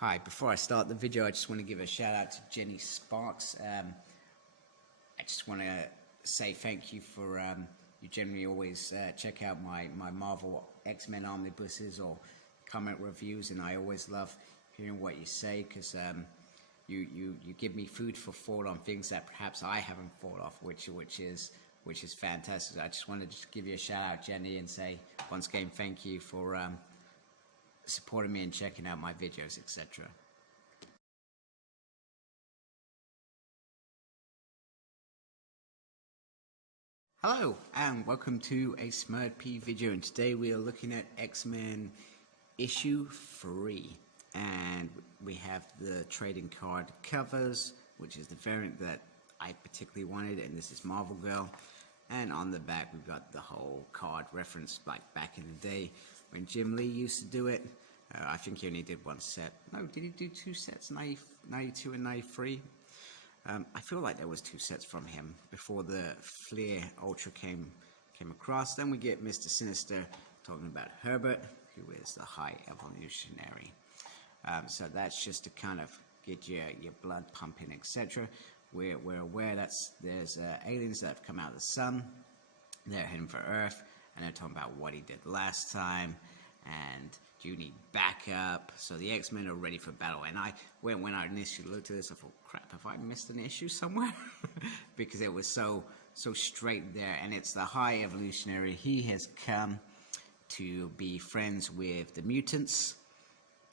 Hi, before I start the video, I just want to give a shout out to Jenny Sparks. I just want to say thank you for, you generally always check out my Marvel X-Men omnibuses or comment reviews, and I always love hearing what you say because you give me food for thought on things that perhaps I haven't thought of, which is fantastic. I just wanted to give you a shout out, Jenny, and say once again thank you for supporting me and checking out my videos, etc. Hello and welcome to a SmurDP video, and today we are looking at X-Men issue 3, and we have the trading card covers, which is the variant that I particularly wanted, and this is Marvel Girl. And on the back we've got the whole card reference like back in the day when Jim Lee used to do it. I think he only did one set. No, did he do two sets, 92 and 93? I feel like there was two sets from him before the Flair Ultra came across. Then we get Mr. Sinister talking about Herbert, who is the High Evolutionary. So that's just to kind of get your blood pumping, etc. We're aware that there's aliens that have come out of the sun. They're heading for Earth, and they're talking about what he did last time, and do you need backup? So the X-Men are ready for battle. And when I initially looked at this, I thought, crap, have I missed an issue somewhere? Because it was so straight there. And it's the High Evolutionary. He has come to be friends with the mutants,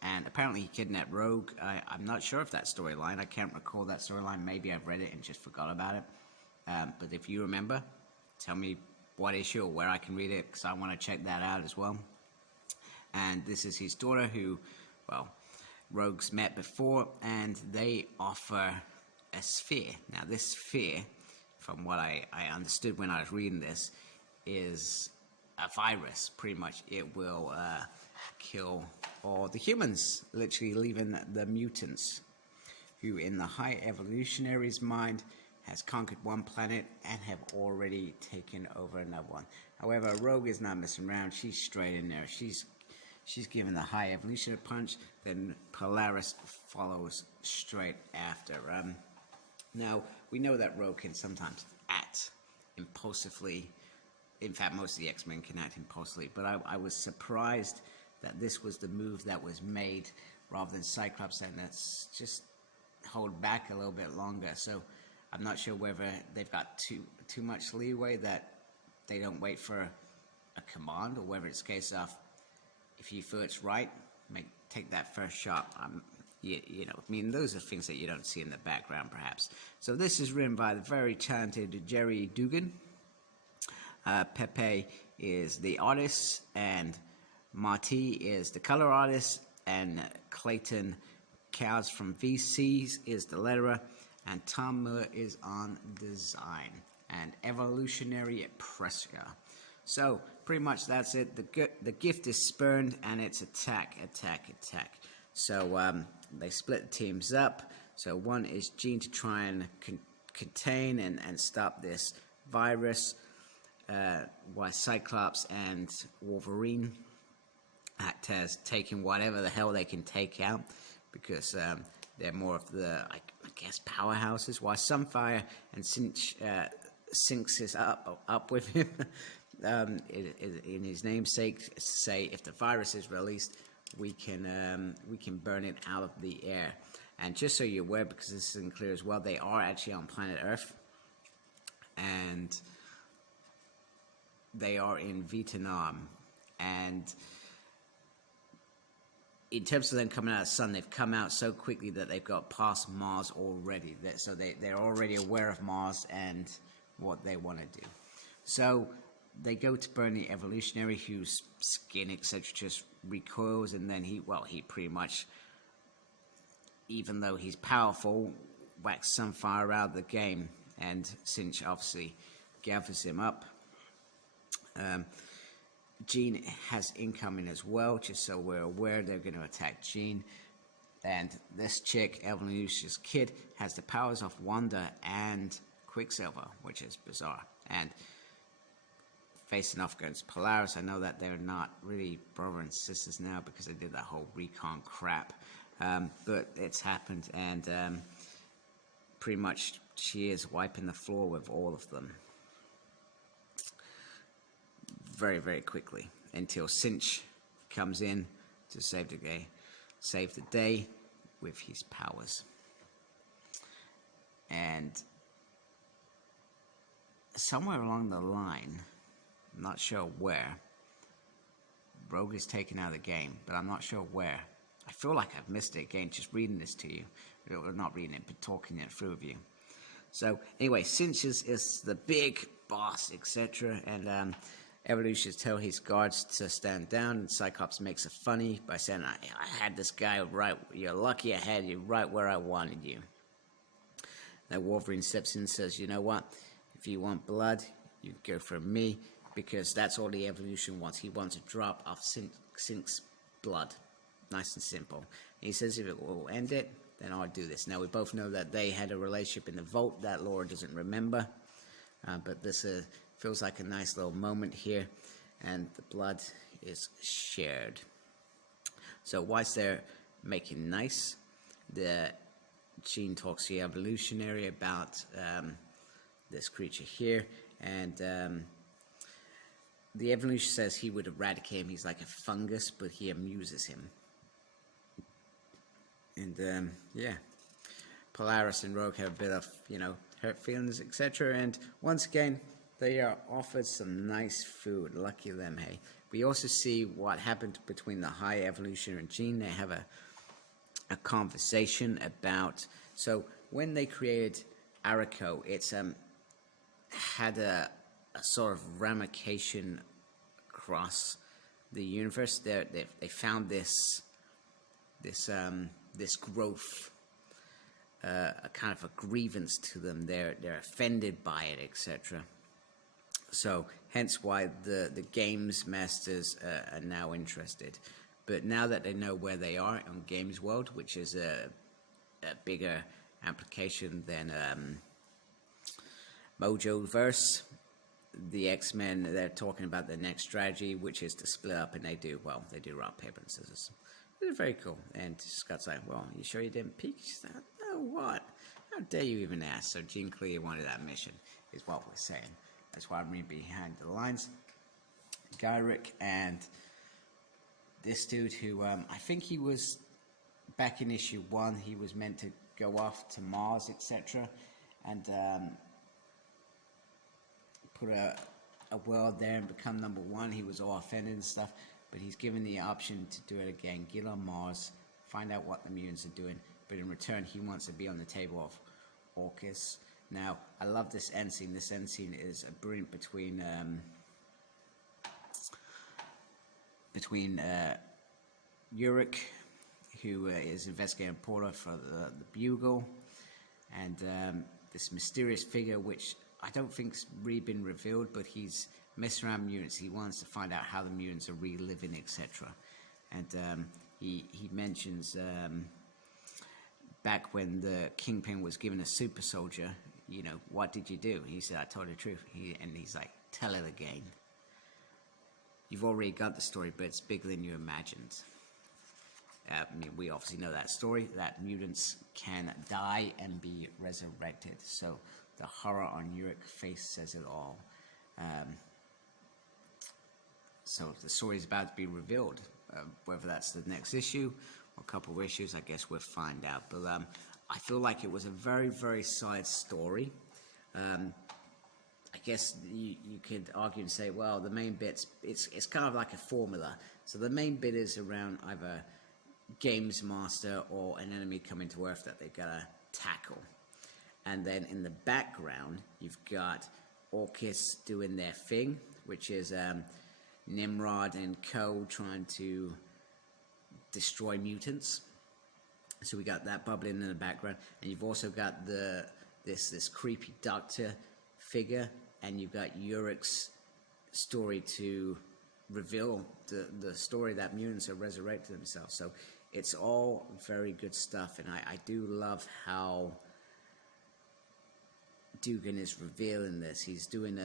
and apparently he kidnapped Rogue. I'm not sure if that storyline, I can't recall that storyline. Maybe I've read it and just forgot about it. But if you remember, tell me what issue or where I can read it, because I want to check that out as well. And this is his daughter who, well, Rogue's met before, and they offer a sphere. Now this sphere, from what I understood when I was reading this, is a virus, pretty much. It will kill all the humans, literally leaving the mutants, who in the High Evolutionary's mind has conquered one planet and have already taken over another one. However, Rogue is not messing around. She's straight in there. She's given the High Evolutionary punch, then Polaris follows straight after. Now, we know that Rogue can sometimes act impulsively. In fact, most of the X-Men can act impulsively, but I was surprised that this was the move that was made, rather than Cyclops saying, let's just hold back a little bit longer. So I'm not sure whether they've got too much leeway that they don't wait for a command, or whether it's a case of, if you feel it's right, take that first shot. You know, I mean, those are things that you don't see in the background, perhaps. So this is written by the very talented Gerry Duggan. Pepe is the artist, and Marty is the color artist, and Clayton Cowles from VCs is the letterer, and Tom Miller is on design, and Evolutionary Preska. So pretty much that's it. The gift is spurned, and it's attack. So they split the teams up. So one is Jean to try and contain and stop this virus, while Cyclops and Wolverine act as taking whatever the hell they can take out, because they're more of the, I guess, powerhouses, while Sunfire and Cinch syncs is up with him. In his namesake, say if the virus is released, we can burn it out of the air. And just so you're aware, because this isn't clear as well, they are actually on planet Earth, and they are in Vietnam. And in terms of them coming out of the sun, they've come out so quickly that they've got past Mars already. So they're already aware of Mars and what they want to do. So they go to burn the Evolutionary, whose skin, etc., just recoils, and then he pretty much, even though he's powerful, whacks Sunfire out of the game, and Cinch obviously gathers him up. Jean has incoming as well, just so we're aware they're going to attack Jean. And this chick, Evolution's kid, has the powers of Wanda and Quicksilver, which is bizarre. And facing off against Polaris. I know that they're not really brother and sisters now because they did that whole recon crap, but it's happened, and pretty much she is wiping the floor with all of them very, very quickly until Cinch comes in to save the day with his powers. And somewhere along the line, I'm not sure where, Rogue is taken out of the game, but I'm not sure where. I feel like I've missed it again just reading this to you. Or not reading it, but talking it through with you. So anyway, Cinch is the big boss, etc. And Evolutions tell his guards to stand down, and Cyclops makes it funny by saying, I had this guy right, you're lucky I had you right where I wanted you. Now Wolverine steps in and says, you know what, if you want blood, you go for me, because that's all the Evolution wants. He wants a drop of Cinch's blood. Nice and simple. And he says if it will end it, then I'll do this. Now we both know that they had a relationship in the vault that Laura doesn't remember, but this feels like a nice little moment here, and the blood is shared. So whilst they're making nice, the Jean talks to the Evolutionary about this creature here, and the Evolution says he would eradicate him. He's like a fungus, but he amuses him. And yeah, Polaris and Rogue have a bit of, hurt feelings, etc. And once again, they are offered some nice food. Lucky them, hey. We also see what happened between the High Evolution and Jean. They have a conversation about, so when they created Arico, it's had a sort of ramification across the universe. They found this growth, a kind of a grievance to them. They're offended by it, etc. So hence why the games masters are now interested. But now that they know where they are on Games World, which is a bigger application than Mojoverse, the X-Men, they're talking about the next strategy, which is to split up, and they do rock, paper, and scissors. It's very cool. And Scott's like, well, you sure you didn't peek? She's like, no, what? How dare you even ask? So Jean clearly wanted that mission, is what we're saying. That's why I'm reading behind the lines. Gyrick and this dude who, I think he was, back in issue 1, he was meant to go off to Mars, etc. And put a world there and become #1. He was all offended and stuff. But he's given the option to do it again, get on Mars, find out what the mutants are doing, but in return he wants to be on the table of Orchis. Now, I love this end scene. This end scene is brilliant between Uric, who is investigating Porter for the Bugle, and this mysterious figure, which I don't think's really been revealed, but he's messing around mutants. He wants to find out how the mutants are reliving, etc. And he mentions back when the Kingpin was given a super soldier, what did you do? He said, I told the truth. And he's like, tell it again. You've already got the story, but it's bigger than you imagined. We obviously know that story, that mutants can die and be resurrected. So the horror on Uric's face says it all. So the story is about to be revealed. Whether that's the next issue or a couple of issues, I guess we'll find out. But I feel like it was a very, very solid story. I guess you could argue and say, well, the main bit's, it's kind of like a formula. So the main bit is around either Games Master or an enemy coming to Earth that they've got to tackle. And then in the background, you've got Orchis doing their thing, which is Nimrod and co trying to destroy mutants. So we got that bubbling in the background, and you've also got this creepy doctor figure, and you've got Uric's story to reveal the story that mutants have resurrected themselves. So it's all very good stuff, and I do love how Duggan is revealing this. He's doing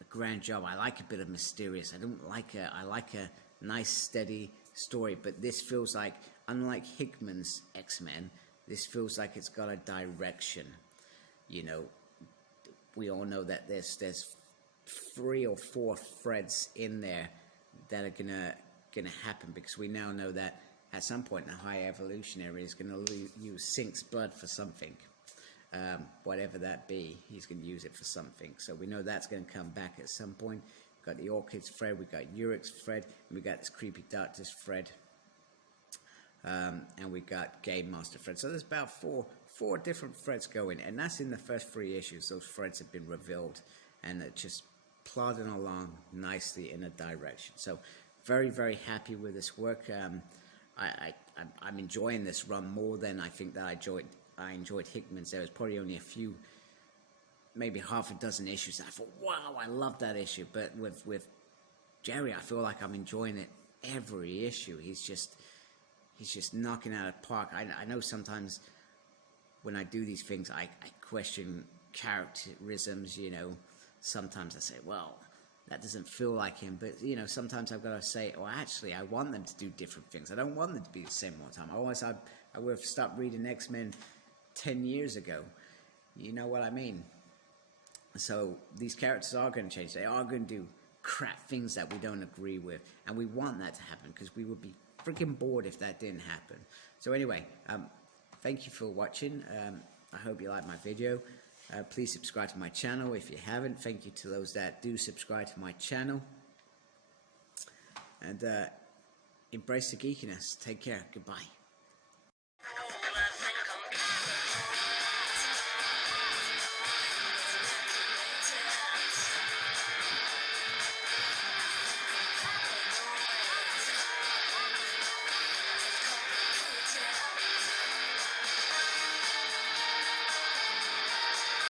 a grand job. I like a bit of mysterious. I like a nice steady story, but this feels like, unlike Hickman's X-Men, this feels like it's got a direction. You know, we all know that there's 3 or 4 threads in there that are gonna happen, because we now know that at some point the High Evolutionary is gonna use Sync's blood for something. Whatever that be, he's going to use it for something. So we know that's going to come back at some point. We've got the Orchids thread, we've got Uric's thread, and we've got this Creepy Doctor's thread, and we've got Game Master thread. So there's about four different threads going, and that's in the first 3 issues. Those threads have been revealed, and they're just plodding along nicely in a direction. So very, very happy with this work. I'm enjoying this run more than I think that I enjoyed Hickman's. There was probably only a few, maybe half a dozen issues that I thought, wow, I love that issue. But with Gerry, I feel like I'm enjoying it every issue. He's just knocking out of the park. I know sometimes when I do these things, I question characterisms, you know. Sometimes I say, well, that doesn't feel like him. But, you know, sometimes I've got to say, well, actually, I want them to do different things. I don't want them to be the same all the time. Otherwise, I would have stopped reading X-Men 10 years ago. You know what I mean? So these characters are going to change. They are going to do crap things that we don't agree with, and we want that to happen, because we would be freaking bored if that didn't happen. So anyway, thank you for watching. I hope you liked my video. Please subscribe to my channel if you haven't. Thank you to those that do subscribe to my channel, and embrace the geekiness. Take care. Goodbye.